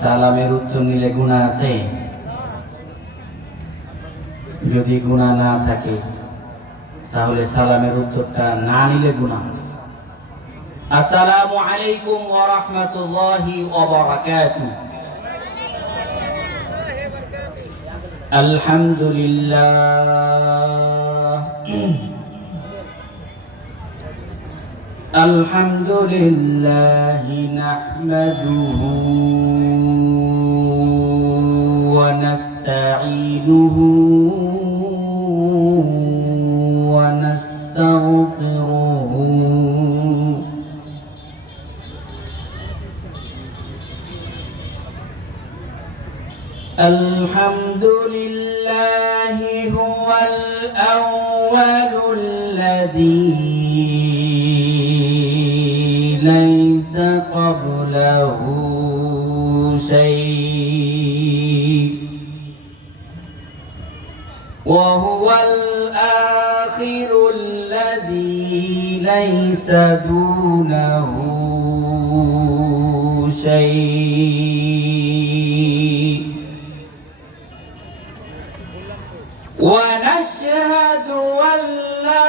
সালামের উত্তর নিলে গুনাহ আছে? যদি গুনাহ না থাকে তাহলে সালামের উত্তরটা না নিলে গুনাহ হবে। আসসালামু আলাইকুম ওয়া রাহমাতুল্লাহি ওয়া বারাকাতুহু। আলহামদুলিল্লাহ আলহামদুলিল্লাহি নাহমাদুহু ওয়া নাস্তাঈনুহু ওয়া নাস্তাগফিরুহু আলহামদুলিল্লাহি হুয়াল আউয়ালুল লাযী ليس قبله شيء وهو الآخر الذي ليس دونه شيء ونشهد أن لا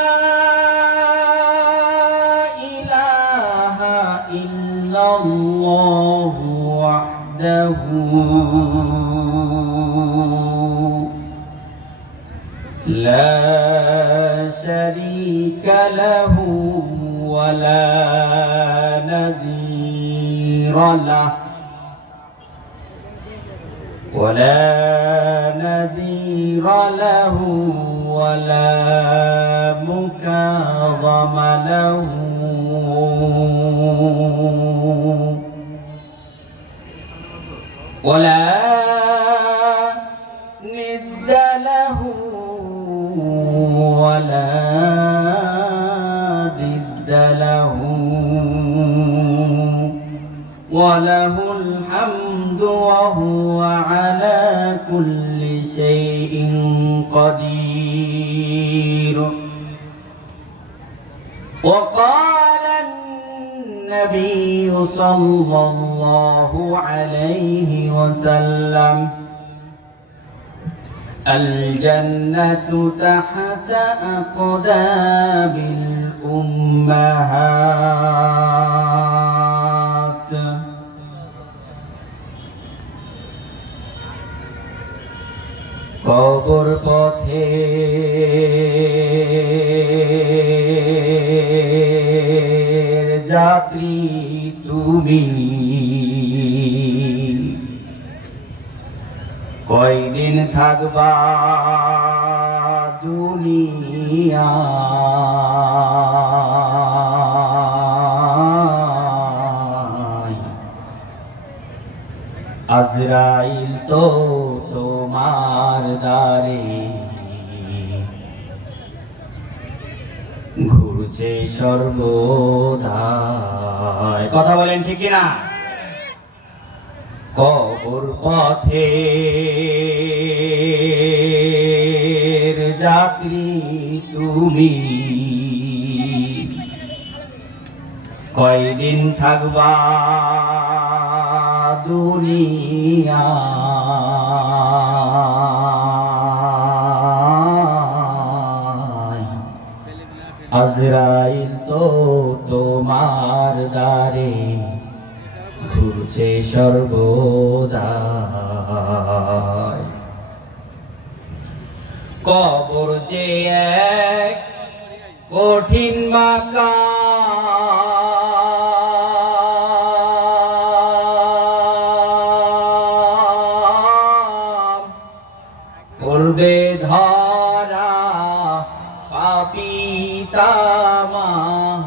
الله وحده لا شريك له ولا نظير له ولا مكاظم له ولا ند له ولا ضد له وله الحمد وهو على كل شيء قدير. وقال النبي صلى الله عليه وسلم الجنة تحت أقدام الأمهات. কবর পথে যাত্রী তুমি কয়দিন থাকবা দুনিয়ায়? আজরাইল তো তোমার দ্বারে ঘুরছে সর্বদাই। কথা বলেন ঠিক কিনা? কবর পথে যাত্রী তুমি কয়দিন থাকবা দুনিয়ায়? আজরাইল তো তোমার দ্বারে ঘুরছে সর্বদাই। কবর যে এক কঠিন মাকাম, পূর্বে ধরা পাপী তামাম।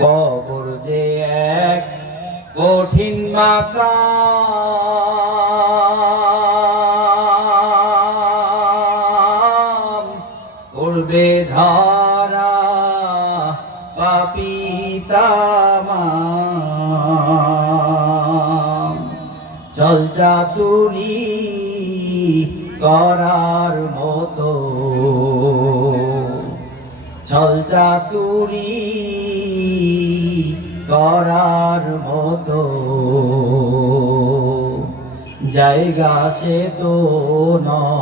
কবর যে এক কঠিন মাকাম, পূর্বে ধরা পাপী তামাম। চল চাতুরি করার মতো ছলচাতুরি করার মতো জায়গা সে তো নয়।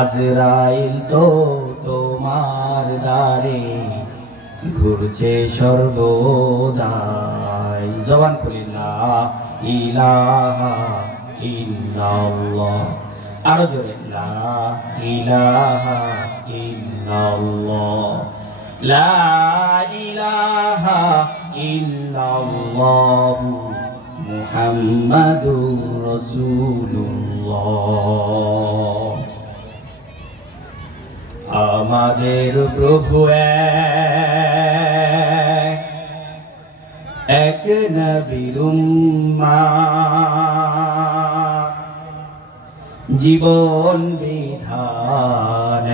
আজরাইল তো তোমার দ্বারে ঘুরছে সর্বদাই। জবান খুলি লা ইলাহা ইল্লাল্লাহ, আরো জোরে লা ইলাহা ইল্লাল্লাহ, লা ইলাহা ইল্লাল্লাহ মুহাম্মাদুর রাসূলুল্লাহ। আমাদের প্রভু এক নবীর উম্মাত, জীবন বিধান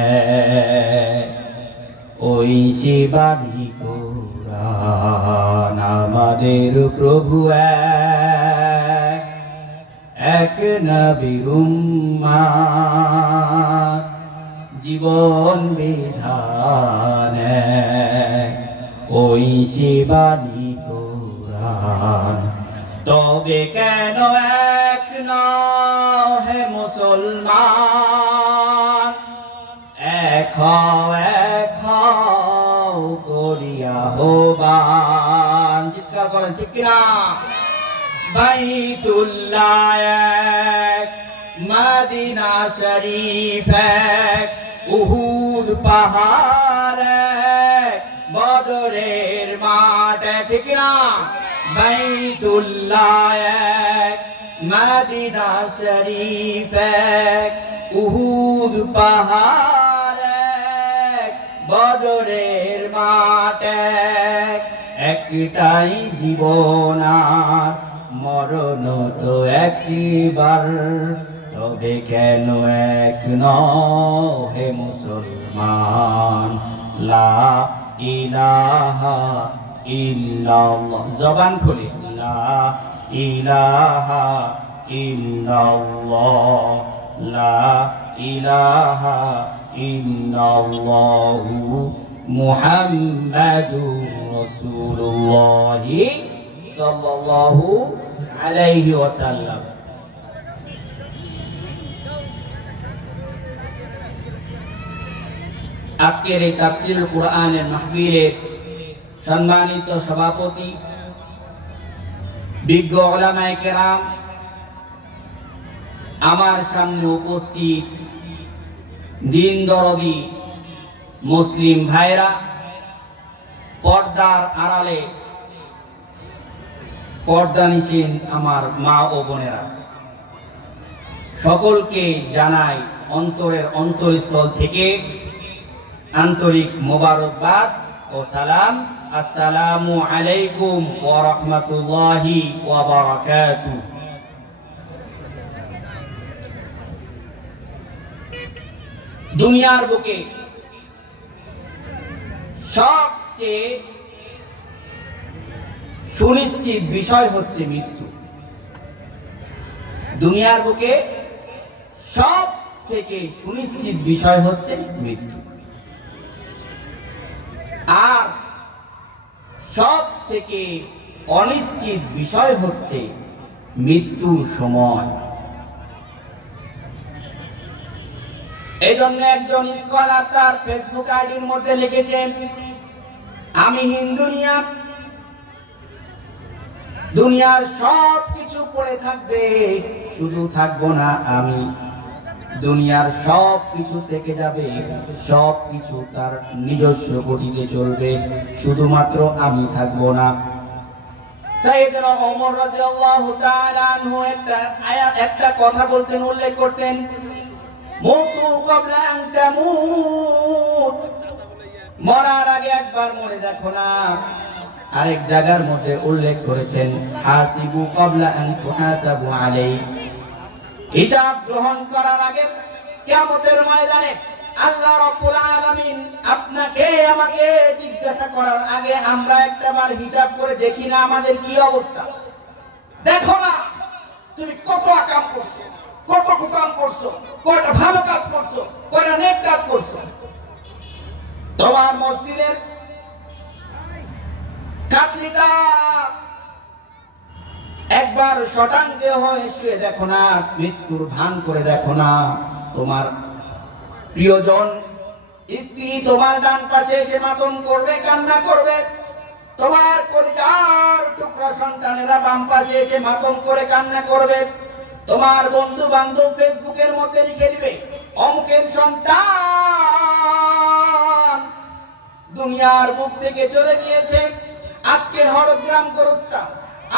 ওই শিবানী কোরআন। আমাদের প্রভু এক নবীর উম্মাত, জীবন বিধান ওই শিবানী কোরআন। তবে কেন এক নও হে মুসলমান, এক হও করিয়া আহ্বান। চিৎকার করেন ঠিক কিনা? বাইতুল্লাহ এক, মদিনা শরীফ এক, উহুদ পাহাড় এক, বদরের মাঠ এক। ঠিক কিনা? বাইতুল্লাহ এক, মদিনা শরীফ এক, উহুদ পাহাড় এক, বদরের মাঠ এক। একটাই জীবন আর মরণ তো একবার, তবে কেন এক নও হে মুসলমান। লা ইলাহা ইল্লাল্লাহ, জবান খুলি লা ইলাহা ইল্লাল্লাহ, লা ইলাহা ইল্লাল্লাহ মুহাম্মাদুর রাসূলুল্লাহ সাল্লাল্লাহু আলাইহি ওয়াসাল্লাম। আজকের এই তাফসীরুল কুরআনের মাহফিলের সম্মানিত সভাপতি, বিজ্ঞ উলামায়ে কেরাম, আমার সামনে উপস্থিত দিন দরদি মুসলিম ভাইরা, পর্দার আড়ালে পর্দানিসীন আমার মা ও বোনেরা, সকলকে জানাই অন্তরের অন্তরস্থল থেকে আন্তরিক মোবারকবাদ ও সালাম। আসসালামু আলাইকুম ওয়া রাহমাতুল্লাহি ওয়া বারাকাতুহু। দুনিয়ার বুকে সবচেয়ে সুনিশ্চিত বিষয় হচ্ছে মৃত্যু। দুনিয়ার বুকে সব থেকে সুনিশ্চিত বিষয় হচ্ছে মৃত্যু, আর সব থেকে অনিশ্চিত বিষয় হচ্ছে মৃত্যুর সময়। এই জন্য একজন স্কলার তার ফেসবুক আইডির মধ্যে লিখেছেন, আমি হিন্দুনিয়া, দুনিয়ার সব কিছু পড়ে থাকবে, শুধু থাকবো না আমি। দুনিয়ার সব কিছু থেকে যাবে, সব কিছু তার নিজস্ব গতিতে চলবে, শুধুমাত্র আমি থাকবো না। সাইয়েদনা ওমর রাদিয়াল্লাহু তাআলা আনহু একটা কথা বলতেন, উল্লেখ করতেন, মুতু ক্বাবলা আন তামুত, মরার আগে একবার মরে দেখো না। আরেক জায়গার মধ্যে উল্লেখ করেছেন, হাসিবু ক্বাবলা আন তুহাসাবু আলাইহি, হিসাব গ্রহণ করার আগে কিয়ামতের ময়দানে আল্লাহ রাব্বুল আলামিন আপনাকে আমাকে জিজ্ঞাসা করার আগে আমরা একটাবার হিসাব করে দেখি না আমাদের কি অবস্থা। দেখো না তুমি কত কাম করছো, কত কাম করছো, কয়টা ভালো কাজ করছো, কয়টা নেক কাজ করছো। তোমার মসজিদের কাটলিটা একবার শটাঙ্গে হয়ে শুয়ে দেখো না, মৃত্যুর ভান করে দেখো না। তোমার প্রিয়জন স্ত্রী তোমার ডান পাশে এসে মাতম করবে, কান্না করবে। তোমার কলিজার টুকরা সন্তানেরা বাম পাশে এসে মাতম করে কান্না করবে। তোমার বন্ধু বান্ধব ফেসবুকের মধ্যে লিখে দিবে, অমুকের সন্তান দুনিয়ার বুক থেকে চলে গিয়েছে। আজকে হরগ্রাম গোরস্থান,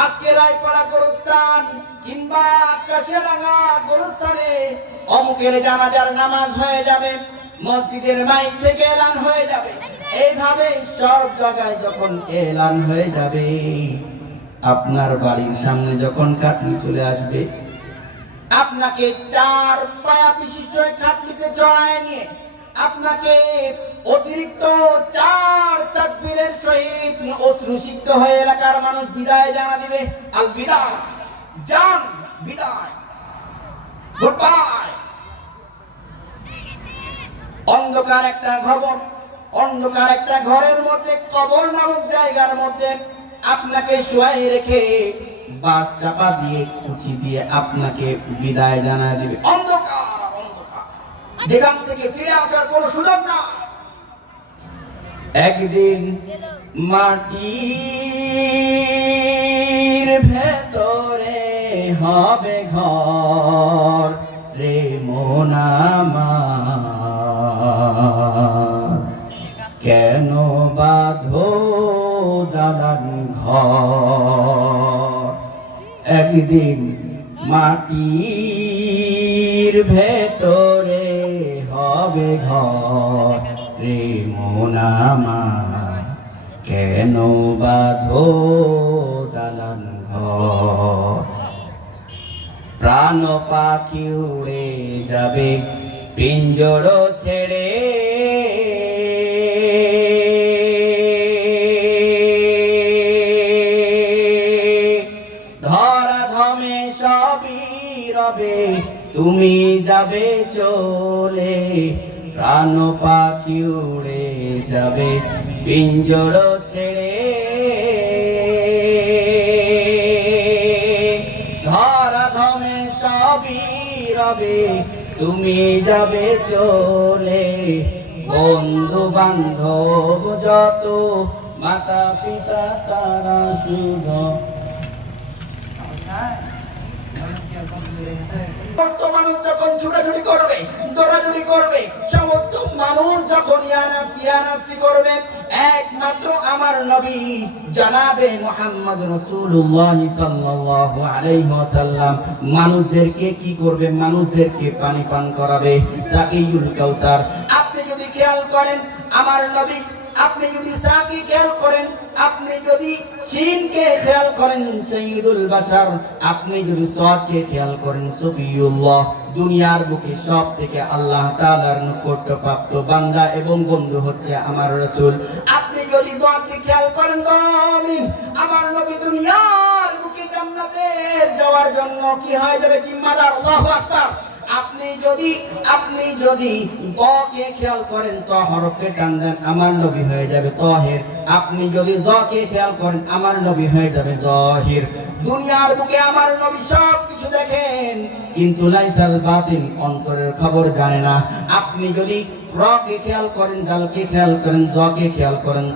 আজকে রায়পাড়া গোরস্থান কিংবা কাশিয়াডাঙ্গা গোরস্থানে অমুকের জানাজার নামাজ হয়ে যাবে, মসজিদের মাইক থেকে এলান হয়ে যাবে। এইভাবে সব জায়গায় যখন এলান হয়ে যাবে, আপনার বাড়ির সামনে যখন কাটলি চলে আসবে, আপনাকে 4 পায়া বিশিষ্ট খাটলিতে চড়ায় নিয়ে আপনাকে অতিরিক্ত 4 তাকবীরের সহিত অশ্রুসিক্ত হয়ে এলাকার মানুষ বিদায় জানা দিবে। আল বিদায়, জান বিদায়, গুড বাই। অন্ধকার একটা খবর, অন্ধকার একটা ঘরের মধ্যে, কবর নামক জায়গার মধ্যে আপনাকে শুয়াই রেখে বাস চাপা দিয়ে কুচি দিয়ে আপনাকে বিদায় জানা দিবে। অন্ধকার, অন্ধকার, যেখান থেকে ফিরে আসার কোনো সুযোগ না। একদিন মাটির ভেতরে হবে ঘর রে মন আমার, কেন বাঁধো দালান ঘর। একদিন মাটির ভেতরে হবে ঘর রে মন আমার, কেন বাঁধো দালান ঘর। প্রাণ পাখি উড়ে যাবে পিঞ্জর ছেড়ে, ধরা ধমে সবই রবে তুমি যাবে চলে। প্রাণ পাখি উড়ে যাবে পিঞ্জর ছেড়ে, ধরা ধমে সবই রবে তুমি যাবে চলে। বন্ধু বান্ধব যত, মাতা পিতা তারা শুধু, সমস্ত মানুষ যখন ছুটাছুটি করবে, দৌড়াদৌড়ি করবে, সমস্ত মানুষ যখন ইয়া নাফসি ইয়া নাফসি করবে, একমাত্র আমার নবী জনাবে মুহাম্মদ রাসূলুল্লাহ সাল্লাল্লাহু আলাইহি ওয়াসাল্লাম মানুষদেরকে কি করবে? মানুষদেরকে পানি পান করাবে, সাকিউল কাউসার। আপনি যদি খেয়াল করেন আমার নবী, আপনি যদি সাকি খেয়াল করেন, আপনি যদি শিনকে খেয়াল করেন সাইয়্যিদুল বাশার, আপনি যদি সাদকে খেয়াল করেন সফিউল্লাহ, দুনিয়ার বুকে সব থেকে আল্লাহ তাআলার নিকটপ্রাপ্ত বান্দা এবং বন্ধু হচ্ছে আমার রাসূল। আপনি যদি দোয়াকে খেয়াল করেন আমিন, আমার নবী দুনিয়ার বুকে জান্নাতে যাওয়ার জন্য কি হয়ে যাবে? জিম্মাদার। আল্লাহু আকবার। আপনি যদি কে খেয়াল করেন, ত হরফকে টান দেন, আমার নবী হয়ে যাবে তাহির। আপনি যদি কে খেয়াল করেন, আমার নবী হয়ে যাবে জাহির। দুনিয়ার বুকে আমার নবী সব কিছু দেখেন, কিন্তু লাইসাল বাতিন, অন্তরের খবর জানে না। আপনি যদি কে খেয়াল করেন, দালকে খেয়াল করেন, কে খেয়াল করেন,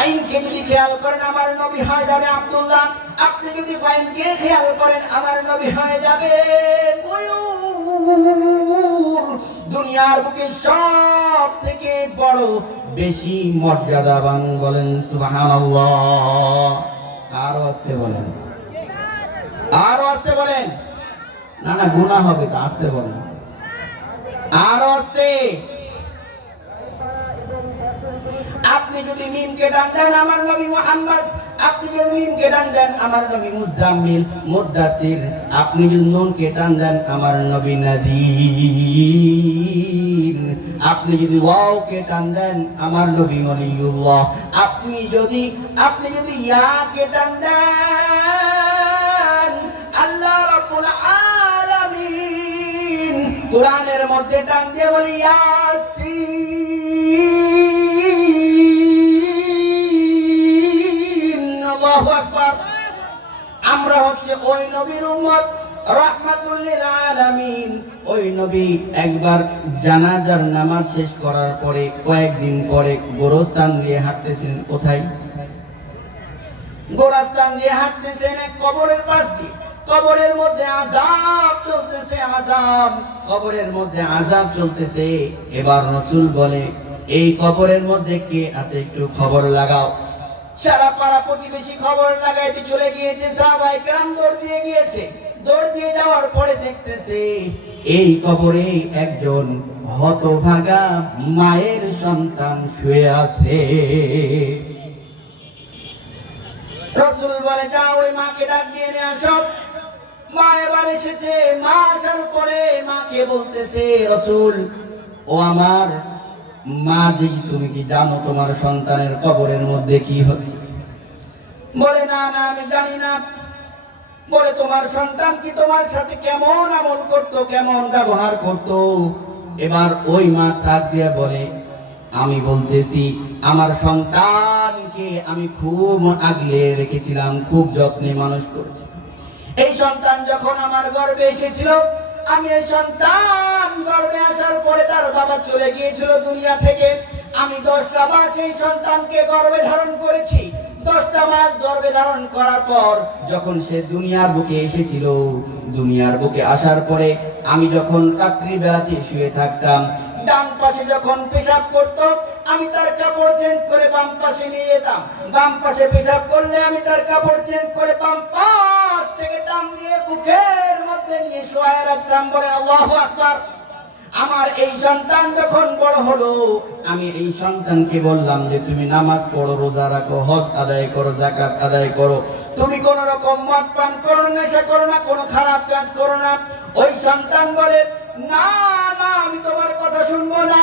আইনকে যদি খেয়াল করেন, আমার নবী হয়ে যাবে আব্দুল্লাহ। আপনি যদি আইনকে খেয়াল করেন, আমার নবী হয়ে যাবে দুনিয়ার বুকে সব থেকে বড় বেশি মর্যাদাবান। বলেন সুবহানাল্লাহ। আরো আস্তে বলেন, আরো আস্তে বলেন। না না, গুনাহ হবে তো, আস্তে বলেন, আরো আস্তে। আপনি যদি মিমকে টান দেন, আমার নবী মুহাম্মদ। আপনি যদি মিমকে টান দেন, আমার নবী মুজাম্মিল, মুদ্দাসির। আপনি যদি নুনকে টান দেন, আমার নবী নাযীর। আপনি যদি ওয়াওকে টান দেন, আমার নবী ওলিউল্লাহ। আপনি যদি ইয়াকে টান দেন, আল্লাহ রাব্বুল আলামিন। কোরআনের মধ্যে টান দিয়ে বলি ইয়াসিন। আল্লাহু আকবার। আমরা হচ্ছে ওই নবীর উম্মত, রাহমাতুল লিল আলামিন। ওই নবী একবার জানাজার নামাজ শেষ করার পরে কয়েকদিন পরে গোরস্থান দিয়ে হাঁটতেছিলেন। কোথায়? গোরস্থান দিয়ে হাঁটতেছেন এক কবরের পাশ দিয়ে। কবরের মধ্যে আযাব চলতেছে, আযাব, কবরের মধ্যে আযাব চলতেছে। এবার রাসূল বলে, এই কবরের মধ্যে কে আছে একটু খবর লাগাও। সারা পাড়া প্রতিবেশী খবর লাগাইতে চলে গিয়েছে, সাহাবায়ে কেরাম দৌড় দিয়ে গিয়েছে। দৌড় দিয়ে যাওয়ার পরে দেখতেছে এই কবরে একজন হতভাগা মায়ের সন্তান শুয়ে আছে। রাসূল বলে, যাও ওই মাকে ডাক দিয়ে নিয়ে আসো। মা এবার এসেছে। মা আসার পরে মাকে বলতেছে, রাসূল, ও আমার মা, জি তুমি কি জানো তোমার সন্তানের কবরের মধ্যে কি হচ্ছে? বলে, না না আমি জানি না। বলে, তোমার সন্তান কি তোমার সাথে কেমন আমল করত, কেমন ব্যবহার করত? এবার ওই মা ডাক দিয়ে বলে, আমি বলতেছি আমার সন্তানকে আমি খুব আগলে রেখেছিলাম, খুব যত্নে মানুষ করেছি। এই সন্তান যখন আমার গর্ভে এসেছিল, আমি এই সন্তান গর্ভে আসার পরে তার বাবা চলে গিয়েছিল দুনিয়া থেকে। আমি 10টা মাস এই সন্তানকে গর্ভে ধারণ করেছি। 10টা মাস গর্ভে ধারণ করার পর যখন সে দুনিয়ার বুকে এসেছিল, দুনিয়ার বুকে আসার পরে আমি যখন রাত্রি বেলাতে শুয়ে থাকতাম, ডান পাশে যখন পেশাব করত, আমি তার কাপড় চেঞ্জ করে বাম পাশে নিয়ে যেতাম। বাম পাশে পেশাব করলে আমি তার কাপড় চেঞ্জ করে বাম পাশ থেকে টান দিয়ে বুকের মধ্যে নিয়ে শোয়ায় রাখতাম। বলে আল্লাহু আকবার। আমার এই সন্তান যখন বড় হলো, আমি এই সন্তানকে বললাম যে তুমি নামাজ পড়ো, রোজা রাখো, হজ আদায় করো, যাকাত আদায় করো, তুমি কোন রকম মদ পান করো না, নেশা করো না, কোনো খারাপ কাজ করো না। ওই সন্তান বলে, না না আমি তোমার কথা শুনবো না।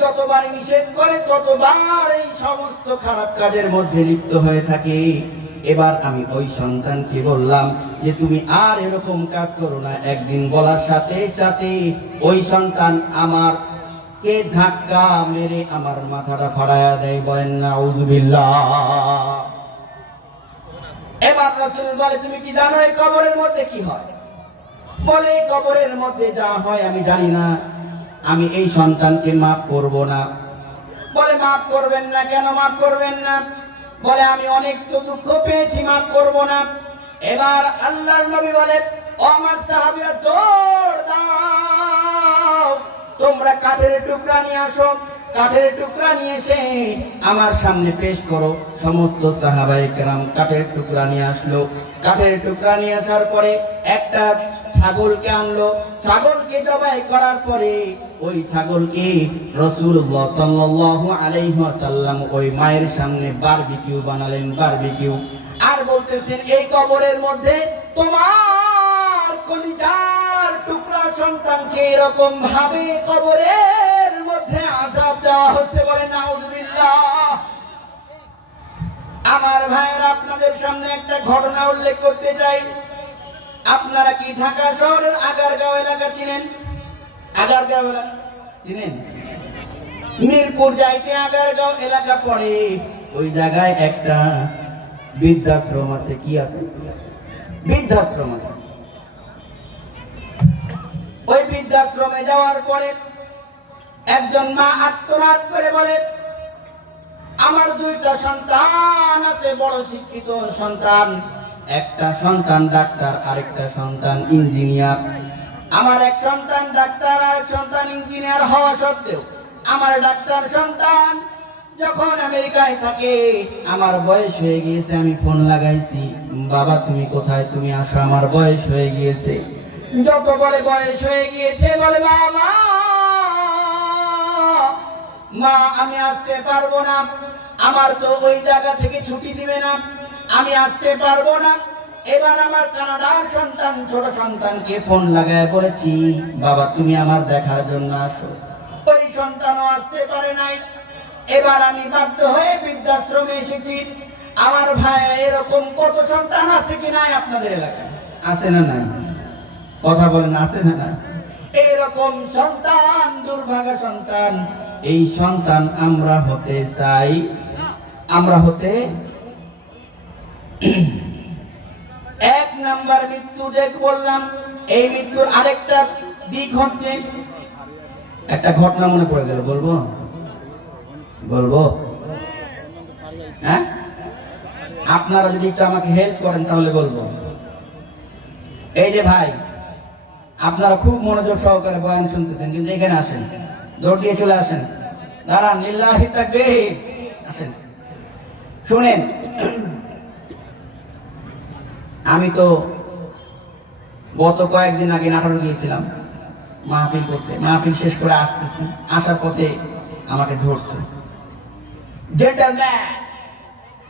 যতবার নিষেধ করে ততবার এই সমস্ত খারাপ কাজের মধ্যে লিপ্ত হয়ে থাকে। এবার আমি ওই সন্তানকে বললাম যে তুমি আর এরকম কাজ করো না। একদিন বলার সাথে সাথে ওই সন্তান আমার কে ধাক্কা মেরে আমার মাথাটা ফাড়ায়া দেয়। বলেন নাউযুবিল্লাহ। এবার রাসূল বলে, তুমি কি জানো এই কবরের মধ্যে কি হয়? বলে, এই কবরের মধ্যে যা হয় আমি জানি না, আমি এই সন্তানকে মাফ করব না। বলে, মাফ করবেন না কেন? মাফ করবেন না? বলে, আমি অনেক তো দুঃখ পেয়েছি, মাফ করব না। এবার আল্লাহর নবী বলে, ও আমার সাহাবীরা দৌড় দাও, তোমরা কাঠের টুকরা নিয়ে আসো। কাঠের টুকরা নিয়ে এসে আমার সামনে পেশ করো। সমস্ত সাহাবায়ে কেরাম কাঠের টুকরা নিয়ে আসলো। কাঠের টুকরা নিয়ে আসার পরে একটা ছাগলকে আনলো। ছাগলকে জবাই করার পরে ওই ছাগলকে রাসূলুল্লাহ সাল্লাল্লাহু আলাইহি ওয়াসাল্লাম ওই মায়ের সামনে বারবিকিউ বানালেন, বারবিকিউ। আর বলতেছেন, এই কবরের মধ্যে তোমার কলিজার টুকরা সন্তানকে এরকম ভাবে কবরের মধ্যে আযাব দেওয়া হচ্ছে। বলে নাউযুবিল্লাহ। আমার ভাইয়েরা, আপনাদের সামনে একটা ঘটনা উল্লেখ করতে চাই। আপনারা কি ঢাকা শহরের আগারগাঁও এলাকা চিনেন? আগারগাঁও এলাকা চিনেন? মিরপুর যাইতে আগারগাঁও এলাকা পড়ে। ওই জায়গায় একটা বৃদ্ধাশ্রম আছে। কি আছে? বৃদ্ধাশ্রম আছে। ওই বৃদ্ধাশ্রমে যাওয়ার পরে একজন মা আর্তনাদ করে বলে, আমার 2টা সন্তান আছে, বড় শিক্ষিত সন্তান। একটা সন্তান ডাক্তার, আরেকটা সন্তান ইঞ্জিনিয়ার। আমার এক সন্তান ডাক্তার, আরেক সন্তান ইঞ্জিনিয়ার হওয়া সত্ত্বেও আমার ডাক্তার সন্তান যখন আমেরিকায় থাকে, আমার বয়স হয়ে গিয়েছে, আমি ফোন লাগাইছি, বাবা তুমি কোথায়, তুমি আসো, আমার বয়স হয়ে গিয়েছে। যত বলে বয়স হয়ে গিয়েছে, বলে বাবা মা আমি আসতে পারবো না, আমার তো ওই জায়গা থেকে ছুটি দিবে না, আমি আসতে পারবো না। এবার আমার কানাডার সন্তান, ছোট সন্তানকে ফোন লাগায় বলেছি, বাবা তুমি আমার দেখার জন্য আসো। ওই সন্তানও আসতে পারে নাই। এবার আমি বাধ্য হয়ে বৃদ্ধাশ্রমে এসেছি। আমার ভাই, এরকম কত সন্তান আছে কি নাই আপনাদের এলাকায়? আছে না নাই? কথা বলেন আছে না না? এরকম সন্তান, দুর্ভাগা সন্তান, এই সন্তান আমরা হতে চাই। আমরা হতে এক নাম্বার মৃত্যু যে বললাম, এই মৃত্যুর আরেকটা দিক হচ্ছে, একটা ঘটনা মনে পড়ে গেল, বলবো বলবো হ্যাঁ, আপনারা যদি একটু আমাকে হেল্প করেন তাহলে বলবো। এই যে ভাই, আপনারা খুব মনোযোগ সহকারে বয়ান শুনতেছেন, কিন্তু এখানে আসেন, দৌড় দিয়ে চলে আসেন, দাঁড়ান, লিল্লাহি তাকবীর, আসেন শুনেন। আমি তো গত কয়েকদিন আগে নাটোর গিয়েছিলাম মাহফিল করতে। মাহফিল শেষ করে আসতেছি, আসার পথে আমাকে ধরছে জেন্টলম্যান,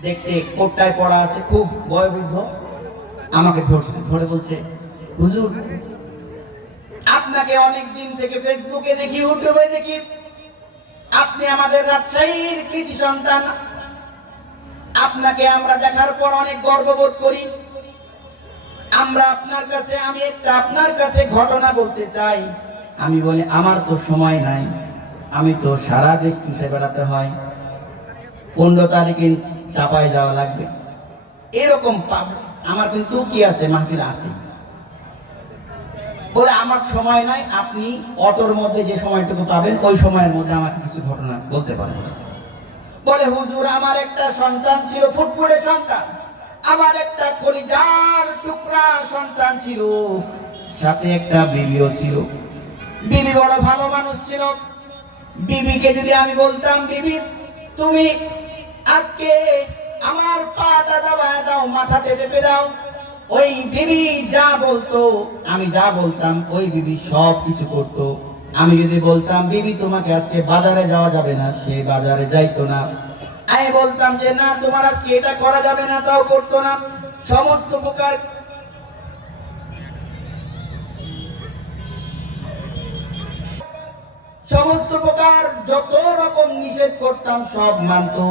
দেখতে কোটটায় পড়া আছে, খুব বয়োবৃদ্ধ, আমাকে ধরছে, ধরে বলছে, হুজুর আপনাকে অনেক দিন থেকে ফেসবুকে দেখি, ইউটিউবে দেখি, আপনি আমাদের রাজশাহীর কৃতি সন্তান, আপনাকে আমরা দেখার পর অনেক গর্ববোধ করি। আমরা আপনার কাছে, আমি একটা আপনার কাছে ঘটনা বলতে চাই। আমি বলি, আমার তো সময় নাই, আমি তো সারা দেশ চুষে বেড়াতে হয়, 15 তারিখে চাপায় যাওয়া লাগবে, এরকম আমার কিন্তু কি আছে, মাহফিল আছে, বলে আমার সময় নাই, আপনি অটোর মধ্যে যে সময়টুকু পাবেন ওই সময়ের মধ্যে আমাকে কিছু ঘটনা বলতে পারেন। বলে, হুজুর আমার একটা সন্তান ছিল, ফুটফুটে সন্তান, আমার একটা কলিজার টুকরা সন্তান ছিল, সাথে একটা বিবিও ছিল। বিবি বড় ভালো মানুষ ছিল। বিবিকে যদি আমি বলতাম, বিবি তুমি আজকে আমার পাটা দাবায় দাও, মাথাতে টেপে দাও, ওই বিবি যা বলতো, আমি যা বলতাম ওই বিবি সব কিছু করতো। আমি যদি বলতাম, বিবি তোমাকে আজকে বাজারে যাওয়া যাবে না, সে বাজারে যাইতো না। আমি বলতাম যে না তোমার আজকে এটা করা যাবে না, তাও করতো না। সমস্ত প্রকার যত রকম নিষেধ করতাম সব মানতো,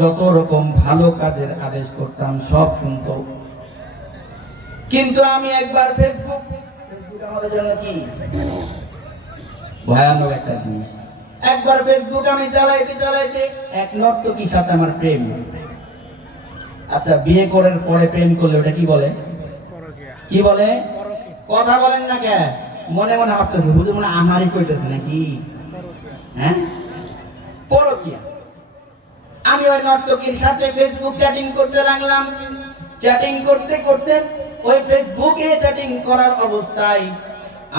যত রকম ভালো কাজের আদেশ করতাম সব শুনতো। কিন্তু আমি একবার ফেসবুক আমাদের জন্য কি ভয়ানক একটা জিনিস, একবার ফেসবুক আমি চালাইতে চালাইতে এক নর্তকীর সাথে আমার প্রেম। আচ্ছা, বিয়ে করার পরে প্রেম করলে ওটা কি বলে? কি বলে? কথা বলেন না কে? মনে মনে ভাবতেছে হুজুর মনে আমারই কইতেছে নাকি, হ্যাঁ, পরকীয়া। আমি ওই নর্তকীর সাথে ফেসবুক চ্যাটিং করতে লাগলাম। চ্যাটিং করতে করতে ওই ফেসবুকে চ্যাটিং করার অবস্থায়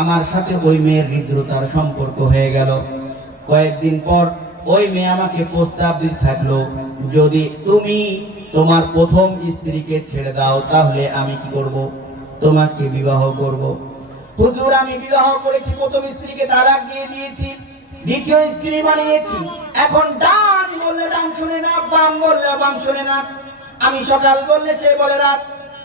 আমার সাথে ওই মেয়ের হৃদ্রতার সম্পর্ক হয়ে গেল। কয়েকদিন পর ওই মেয়ে আমাকে প্রস্তাব দিতে থাকলো, যদি তুমি তোমার প্রথম স্ত্রীকে ছেড়ে দাও তাহলে আমি কি করব? তোমাকে বিবাহ করব। হুজুর আমি বিবাহ করেছি, প্রথম স্ত্রীকে তালাক দিয়ে দিয়েছি, দ্বিতীয় স্ত্রী বানিয়েছি। এখন ডান বললে ডান শুনে না, বাম বললে বাম শুনে না। আমি সকাল বললে সে বলে রাত,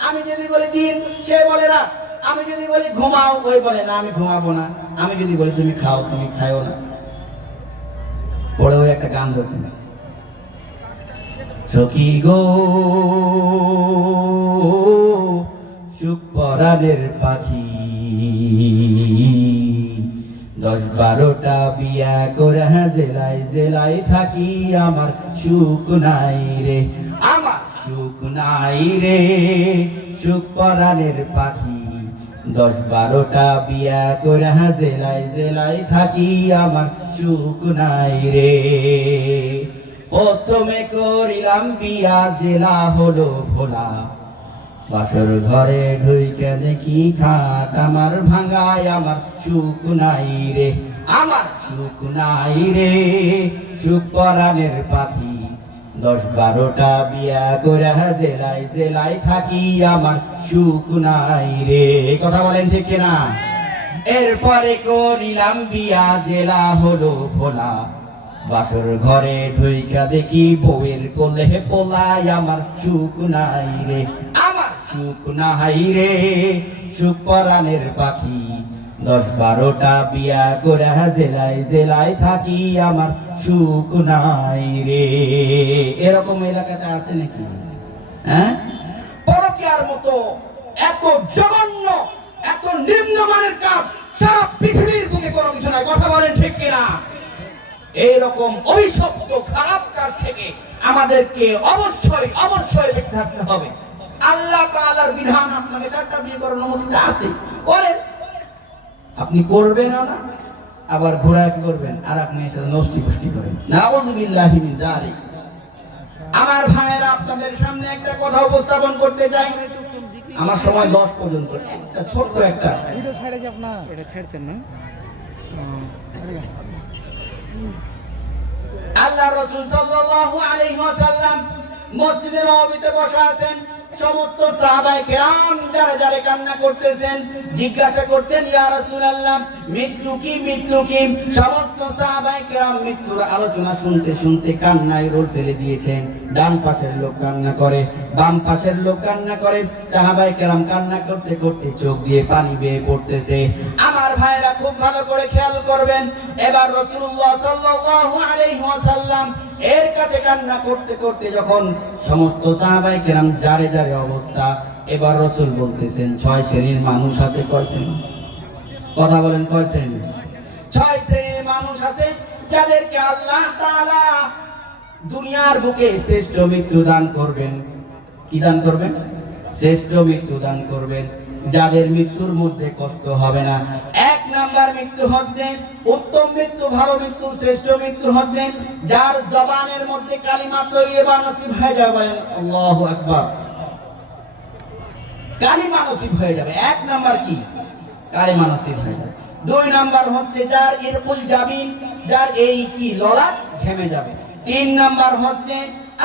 আমি যদি বলি দিন সে বলে রাত, আমি যদি বলি ঘুমাও ওই বলে না আমি ঘুমাবো না, আমি যদি বলি তুমি খাও তুমি খাও না। পরে ওই একটা গান ধরছে, সখী গো সুখ পরাণের পাখি, 10-12টা বিয়া করে জেলায় জেলায় থাকি, আমার সুখ নাই রে, আমার সুখ নাই রে, সুখ পরাণের পাখি, 10-12টা বিয়া করে জেলায় জেলায় থাকি, আমার সুখ নাই রে। প্রথমে করিলাম বিয়া, জেলা হলো ভোলা, বাসর ঘরে ঢুইকে দেখি খাট আমার ভাঙায়, আমার সুখ নাই রে, আমার সুখ নাই রে, সুখ পরাণের পাখি, 10-12টা বিয়া করে জেলায় জেলায় থাকি, আমার সুখ নাই রে। কথা বলেন ঠিক কিনা? এরপরে করিলাম বিয়া, জেলা হলো ভোলা, বাসর ঘরে ঢুইকা দেখি বউয়ের কোলে পোলায়, আমার সুখ নাই রে, আমার সুখ নাই রে, সুখ পরাণের পাখি, 10-12টা বিয়া করে জেলায় জেলায় থাকি, আমার সুখ নাই রে। এরকম এলাকাতে আছে নাকি? হ্যাঁ, পরকীয়ার মতো এত জঘন্য, এত নিম্নমানের সারা পৃথিবীর বুকে কোনো কিছু নাই। কথা বলেন ঠিক কিনা? এইরকম অভিশপ্ত খারাপ কাজ থেকে আমাদেরকে অবশ্যই অবশ্যই বেঁচে থাকতে হবে। আল্লাহ তাআলার বিধান আপনাকে 4টা বিয়ে করার অনুমতি আছে, করেন। আপনি করবেন না, আবার ঘোড়া কি করবেন আর আপনি এসে নষ্টি পুষ্টি করেন। নাউযুবিল্লাহি মিন যালিক। আমার ভাইয়েরা, আপনাদের সামনে একটা কথা উপস্থাপন করতে চাই। আমার সময় 10 পর্যন্ত, একটা ছোট্ট একটা ভিডিও ছাড়েছি আপনার, এটা ছাড়ছেন না? আল্লাহর রাসূল সাল্লাল্লাহু আলাইহি ওয়াসাল্লাম মসজিদে নববীতে বসে আছেন। সমস্ত সাহাবায়ে কেরাম যারা যারা কান্না করতেছেন, জিজ্ঞাসা করছেন, ইয়া রাসূলুল্লাহ, মৃত্যু কি, মৃত্যু কি? সমস্ত সাহাবায়ে কেরাম মৃত্যুর আলোচনা শুনতে শুনতে কান্নায় রোল ফেলে দিয়েছেন। ডান পাশের লোক কান্না করে, বাম পাশের লোক কান্না করে, সাহাবায়ে কেরাম কান্না করতে করতে চোখ দিয়ে পানি বেয়ে পড়তেছে। আমার ভাইরা খুব ভালো করে খেয়াল করবেন। এবার রাসূলুল্লাহ সাল্লাল্লাহু আলাইহি ওয়াসাল্লাম এর কাছে কান্না করতে করতে যখন সমস্ত সাহাবায়ে কেরাম যারে যারে অবস্থা, এবার রাসূল বলতেছেন 6 শ্রেণীর মানুষ আছে। কয় শ্রেণী? কথা বলেন, কয় শ্রেণী? 6 শ্রেণীর মানুষ আছে যাদেরকে আল্লাহ তাআলা দুনিয়ার বুকে শ্রেষ্ঠ মৃত্যু দান করবেন। কি দান করবেন? শ্রেষ্ঠ মৃত্যু দান করবেন, যাদের মৃত্যুর মধ্যে কষ্ট হবে না। 1 নাম্বার মৃত্যু হচ্ছে উত্তম মৃত্যু, ভালো মৃত্যু, শ্রেষ্ঠ মৃত্যু হচ্ছে যার জবানের মধ্যে কালিমা তৈয়বা নসিব হয়ে যাবে। আল্লাহু আকবার। কালিমা নসিব হয়ে যাবে। 1 নাম্বার কি? কালিমা নসিব হয়ে যাবে। 2 নাম্বার হচ্ছে যার ইরকুল জাবিন, যার এই কি ললাট ঘেমে যাবে। 3 নাম্বার হচ্ছে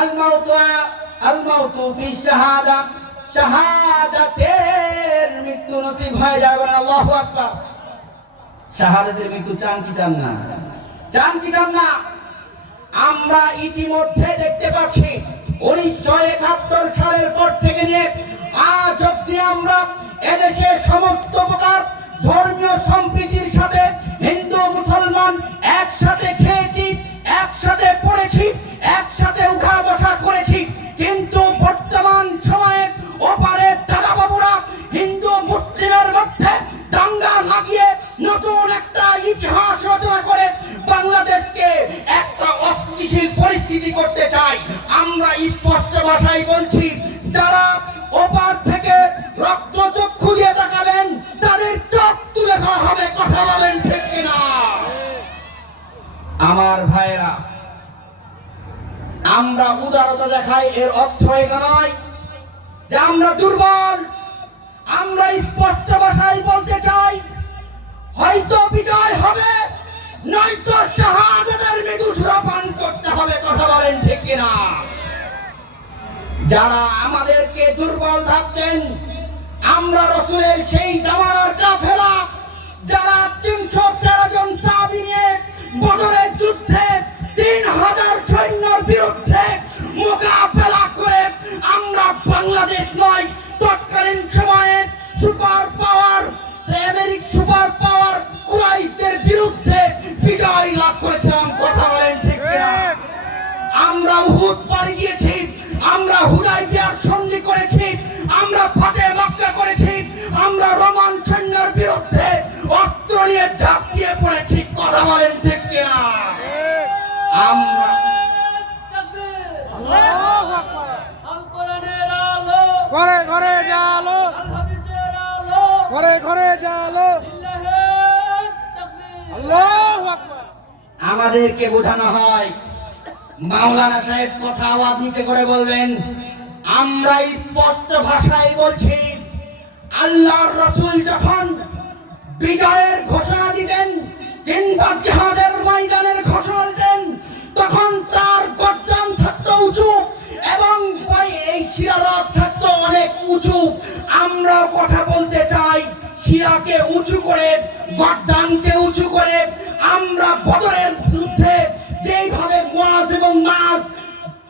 আল মাউতু ফি শাহাদা, শাহাদাতের মৃত্যু নসিব হয়ে যাবে। আল্লাহু আকবার। শাহাদাতের মৃত্যু চান কি চান না? চান কি চান না? আমরা ইতিমধ্যে দেখতে পাচ্ছি 1971 সালের পর থেকে নিয়ে আজ অব্দি আমরা এদেশে সমস্ত প্রকার ধর্মীয় সম্প্রীতির সাথে হিন্দু মুসলমান একসাথে খেয়েছি, একসাথে পড়েছি, একসাথে উঠা বসা করেছি। কিন্তু বর্তমান সময়ে ওপারে দাদা বাবুরা হিন্দু মুসলিমের মধ্যে দাঙ্গা লাগিয়ে নতুন একটা ইতিহাস রচনা করে বাংলাদেশকে একটা অস্থিতিশীল পরিস্থিতি করতে চায়। আমরা স্পষ্ট ভাষায় বলছি, যারা ওপার থেকে রক্তচক্ষু দিয়ে তাকাবেন তাদের চোখ তুলে ফেলা হবে। কথা বলেন ঠিক কিনা? আমার ভাইরা, আমরা উদারতা দেখাই, এর অর্থ এটা নয় যে আমরা দুর্বল। আমরা স্পষ্ট ভাষায় বলতে চাই, হয়তো বিজয় হবে, নয়তো শাহাদাতের মৃত্যু সুরাপান করতে হবে। কথা বলেন ঠিক কিনা? যারা আমাদেরকে দুর্বল ভাবছেন, আমরা রাসূলের সেই জামানার কাফেলা যারা 313 জন সাহাবী নিয়ে বদরের যুদ্ধে 3000 সৈন্যের বিরুদ্ধে মোকাবেলা করে আমরা বাংলাদেশ নয়, তৎকালীন সময়ে super power American super power কুরাইশদের বিরুদ্ধে বিজয় লাভ করেছিলাম। কথা বলেন ঠিক কিনা? আমরা উহুদ পাড়ি দিয়েছি, আমরা হুদায়বিয়ার সন্ধি করেছি, আমরা ফাতহে মক্কা করেছি, আমরা রোমান সৈন্যের বিরুদ্ধে অস্ত্র নিয়ে ঝাঁপিয়ে পড়েছি। কথা বলেন ঠিক কিনা? আমরা আল্লাহু আকবার। আল কোরআনের আলো, ঘরে ঘরে জালো, আল হাদিসের আলো, ঘরে ঘরে জালো। লিল্লাহি তাকবীর। আল্লাহু আকবার। আমাদেরকে বোঝানো হয়, মাওলানা সাহেব কথা আওয়াজ নিচে করে বলবেন, আমরা স্পষ্ট ভাষায় বলছি, আল্লাহর রাসূল যখন বিজয়ের ঘোষণা দিতেন, 3 বার জিহাদের ময়দানের ঘোষণা দিতেন, তখন তার গর্দান থাকতো উঁচু এবং এই শিরারত থাকতো অনেক উঁচু। আমরা কথা বলতে চাই, শিরাকে উঁচু করে, গর্দানকে উঁচু করে আমরা বদরের যুদ্ধে যেইভাবে মুআজ এবং মাস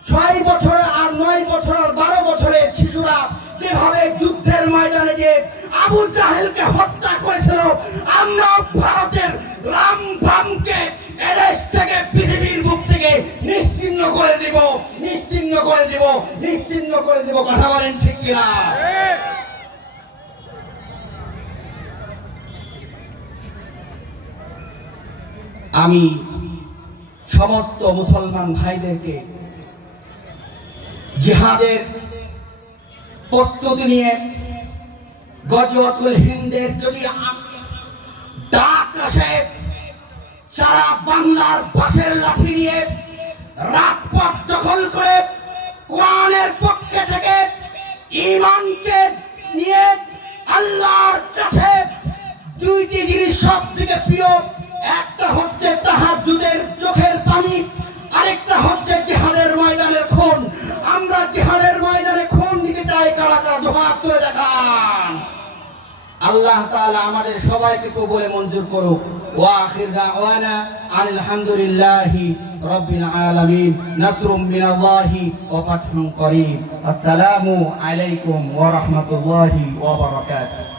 6 বছর আর 9 বছর আর 12 বছরের শিশুরা যেভাবে যুদ্ধের ময়দানে যে আবু জাহেলকে হত্যা করেছিল, আমরা ভারতের রাম ভামকে এদেশ থেকে, পৃথিবীর বুক থেকে নিশ্চিহ্ন করে দিব, নিশ্চিহ্ন করে দিব, নিশ্চিহ্ন করে দিব। কথা বলেন ঠিক কিনা? আমি সমস্ত মুসলমান ভাইদেরকে জিহাদের প্রস্তুতি নিয়ে গজওয়াতুল হিন্দের যদি ডাক আসে, সারা বাংলার বাঁশের লাঠি নিয়ে রাজপথ দখল করে কোরআনের পক্ষে থেকে ঈমানকে নিয়ে আল্লাহর কাছে দুইটি জিনিস সব থেকে প্রিয়, একটা হচ্ছে তাহাজ্জুদের চোখের পানি, আরেকটা হচ্ছে জিহাদের ময়দানের খুন। আমরা জিহাদের ময়দানে খুন দিতে চাই, কারা কারা জবাব তুলে দেখান। আল্লাহ তাআলা আমাদের সবাইকে কবুলে মঞ্জুর করুক। ওয়া আখির দাওয়ানা আনিল হামদুলিল্লাহি রাব্বিল আলামিন। নাসরুম মিনাল্লাহি ওয়া ফাতহুন করিম। আসসালামু আলাইকুম ওয়া রাহমাতুল্লাহি ওয়া বারাকাতুহু।